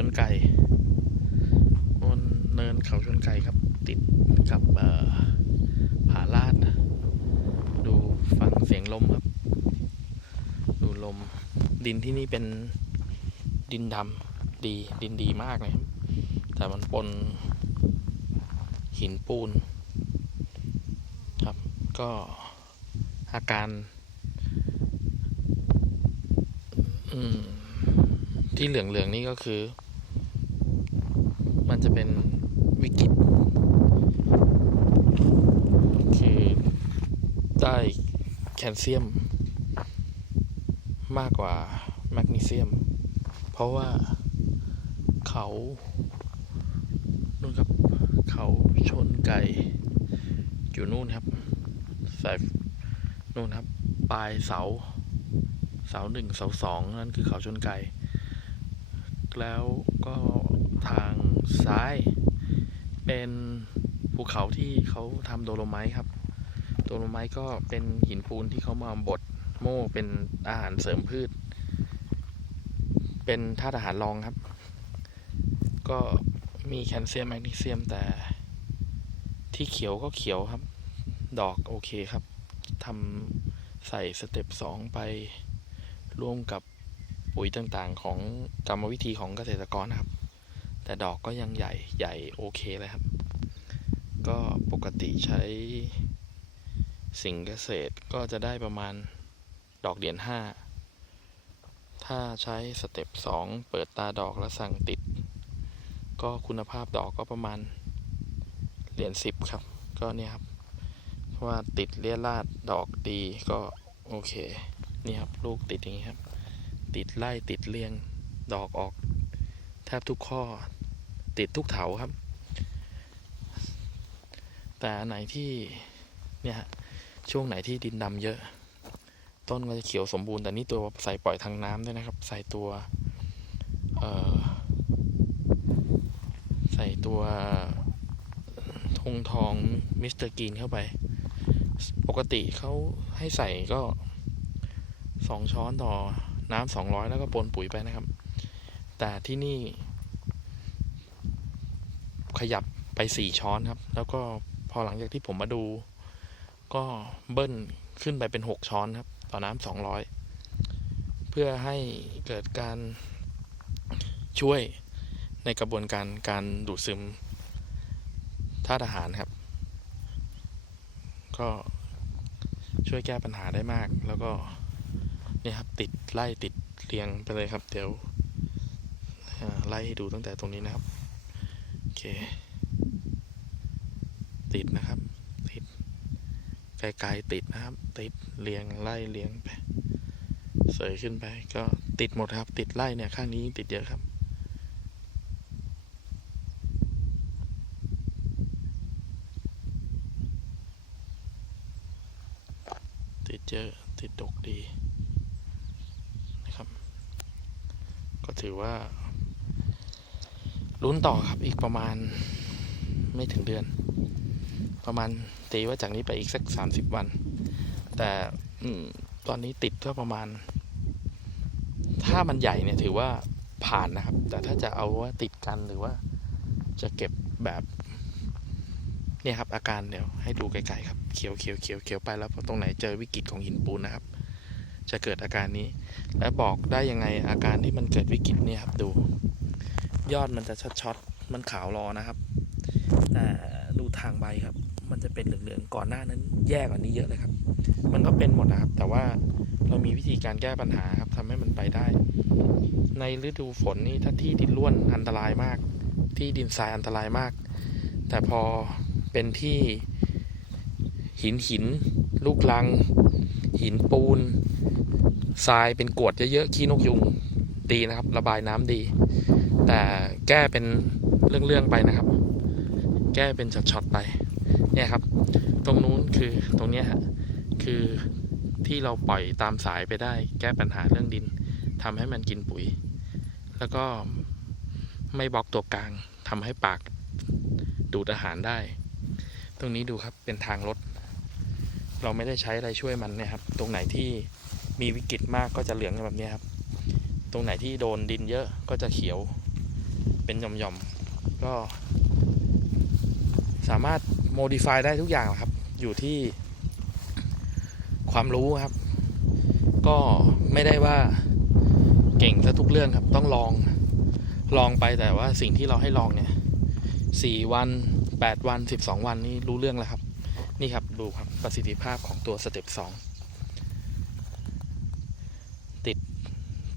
ชนไก่บนเนินเขาชนไก่ครับ ติดกับผาลาดนะ ดูฟังเสียงลมครับ ดูลม ดินที่นี่เป็นดินดำดีดินดีมากเลยครับ แต่มันปนหินปูน ครับ ก็อาการที่เหลืองๆนี่ก็คือ จะเป็นวิกฤตคือได้แคลเซียม มากกว่าแมกนีเซียม เพราะว่าเขานู่นครับ เขาชนไก่อยู่นู่นครับสายนู่นครับ ปลายเสา เสาหนึ่งเสาสองนั่นคือเขาชนไก่ แล้วก็ทาง ซ้าย เป็นภูเขาที่เขาทำโดโลไมต์ครับ โดโลไมต์ก็เป็นหินปูนที่เขามาบดโม่เป็นอาหารเสริมพืช เป็นธาตุอาหารรองครับ ก็มีแคลเซียมแมกนีเซียมแต่ที่เขียวก็เขียวครับ ดอกโอเคครับทำใส่สเต็ปสองไปร่วมกับปุ๋ยต่างๆของกรรมวิธีของเกษตรกรครับ แต่ดอกก็ยังใหญ่ใหญ่โอเคเลยครับ ก็ปกติใช้สิ่งเกษตรก็จะได้ประมาณดอกเหรียญห้าถ้าใช้สเต็ปสองเปิดตาดอกแล้วสั่งติด ก็คุณภาพดอกก็ประมาณเหรียญสิบครับ ก็เนี่ยครับเพราะว่าติดเลี้ยราดดอกดีก็โอเค นี่ครับลูกติดอย่างนี้ครับ ติดไล่ติดเรียงดอกออกแทบทุกข้อ ติดทุกเถาครับ แต่อันไหนที่เนี่ยฮะช่วงไหนที่ดินดำเยอะ ต้นก็จะเขียวสมบูรณ์แต่นี่ตัวใส่ปล่อยทางน้ำด้วยนะครับ ใส่ตัวเออใส่ตัวทงทองมิสเตอร์กรีนเข้าไป ปกติเขาให้ใส่ก็สองช้อนต่อน้ำสองร้อยแล้วก็ปนปุ๋ยไปนะครับ แต่ที่นี่ ขยับไปสี่ช้อนครับ แล้วก็พอหลังจากที่ผมมาดู ก็เบิ้ลขึ้นไปเป็นหกช้อนครับ ต่อน้ำสองร้อยเพื่อให้เกิดการช่วยในกระบวนการการดูดซึมธาตุอาหารครับ ก็ช่วยแก้ปัญหาได้มาก แล้วก็นี่ครับติดไล่ติดเรียงไปเลยครับ เดี๋ยวไล่ให้ดูตั้งแต่ตรงนี้นะครับ เค ติดนะครับ ติดไกลๆติดนะครับ ติดเรียงไล่เรียงไปเสยขึ้นไป ก็ติดหมดครับ ติดไล่เนี่ยข้างนี้ติดเยอะครับติดเยอะติดดกดีนะครับ ก็ถือว่า ลุ้นต่อครับอีกประมาณไม่ถึงเดือน ประมาณตีว่าจากนี้ไปอีกสักสามสิบวัน แต่ตอนนี้ติดก็ประมาณ ถ้ามันใหญ่เนี่ยถือว่าผ่านนะครับ แต่ถ้าจะเอาว่าติดกันหรือว่าจะเก็บแบบเนี่ยครับ อาการเดี๋ยวให้ดูไกลๆครับเขียวเขียวเขียวเขียวไปแล้วพอตรงไหนเจอวิกฤตของหินปูนนะครับ จะเกิดอาการนี้ และบอกได้ยังไงอาการที่มันเกิดวิกฤตเนี่ยครับดู ยอดมันจะช็อตๆมันขาวรอนะครับแต่ดูทางใบครับ มันจะเป็นเหลืองๆก่อนหน้านั้นแย่กว่านี้เยอะเลยครับ มันก็เป็นหมดนะครับ แต่ว่าเรามีวิธีการแก้ปัญหาครับทำให้มันไปได้ ในฤดูฝนนี่ถ้าที่ดินร่วนอันตรายมาก ที่ดินทรายอันตรายมาก แต่พอเป็นที่หินหิน ลูกลัง หินปูนทรายเป็นกรวดเยอะๆขี้นกยุงดีนะครับ ระบายน้ำดี แต่แก้เป็นเรื่องๆไปนะครับ แก้เป็นช็อตๆไปเนี่ยครับ ตรงนู้นคือตรงเนี้ยฮะคือที่เราปล่อยตามสายไปได้ แก้ปัญหาเรื่องดินทำให้มันกินปุ๋ย แล้วก็ไม่บล็อกตัวกลางทำให้ปากดูดอาหารได้ ตรงนี้ดูครับเป็นทางรถ เราไม่ได้ใช้อะไรช่วยมันนะครับ ตรงไหนที่มีวิกฤตมากก็จะเหลืองแบบนี้ครับ ตรงไหนที่โดนดินเยอะก็จะเขียว เป็นหย่อมๆ ก็สามารถโมดิฟายได้ทุกอย่างครับ อยู่ที่ความรู้ครับ ก็ไม่ได้ว่าเก่งซะทุกเรื่องครับ ต้องลอง ลองไปแต่ว่าสิ่งที่เราให้ลองเนี่ยสี่วันแปดวันสิบสองวันนี่รู้เรื่องแล้วครับ นี่ครับดูครับประสิทธิภาพของตัวสเต็ปสองติด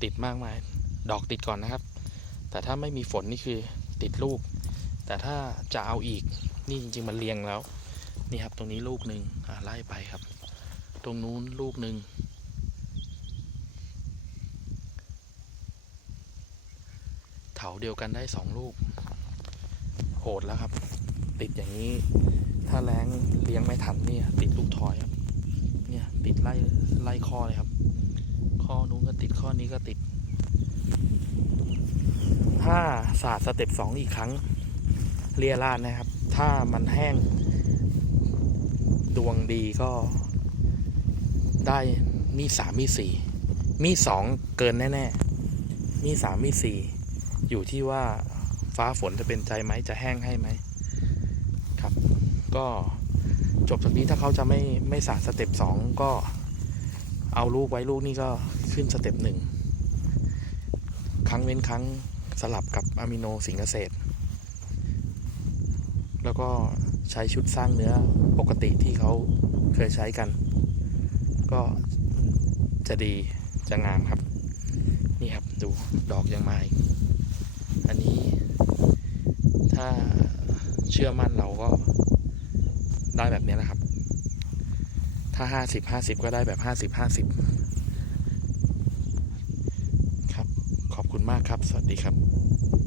ติดมากมาย ดอกติดก่อนนะครับ แต่ถ้าไม่มีฝนนี่คือติดลูก แต่ถ้าจะเอาอีกนี่จริง ๆ มันเรียงแล้ว นี่ครับตรงนี้ลูกหนึ่งไล่ไปครับ ตรงนู้นลูกหนึ่งเถาเดียวกันได้สองลูก โหดแล้วครับ ติดอย่างนี้ถ้าแรงเลี้ยงไม่ทันเนี่ย ติดลูกทอยครับ เนี่ยติดไล่ไล่ข้อเลยครับ ข้อนู้นก็ติดข้อนี้ก็ติด ถ้าศาสตร์สเต็ปสองอีกครั้งเรียราดนะครับ ถ้ามันแห้ง ดวงดีก็ ได้มีสามมีสี่มีสองเกินแน่ ๆ มีสามมีสี่อยู่ที่ว่าฟ้าฝนจะเป็นใจไหมจะแห้งให้ไหมครับ ก็จบจากนี้ถ้าเขาจะไม่ไม่สาดสเต็ปสองก็เอาลูกไว้ลูกนี่ก็ขึ้นสเต็ปหนึ่งครั้งเว้นครั้ง สลับกับอะมิโนสิงเกษตร แล้วก็ใช้ชุดสร้างเนื้อปกติที่เขาเคยใช้กัน ก็จะดีจะงามครับ นี่ครับดูดอกยังไมาอันนี้ถ้าเชื่อมั่นเราก็ได้แบบนี้นะครับ ถ้า 50 50 ก็ได้แบบ 50 50 มากครับ สวัสดีครับ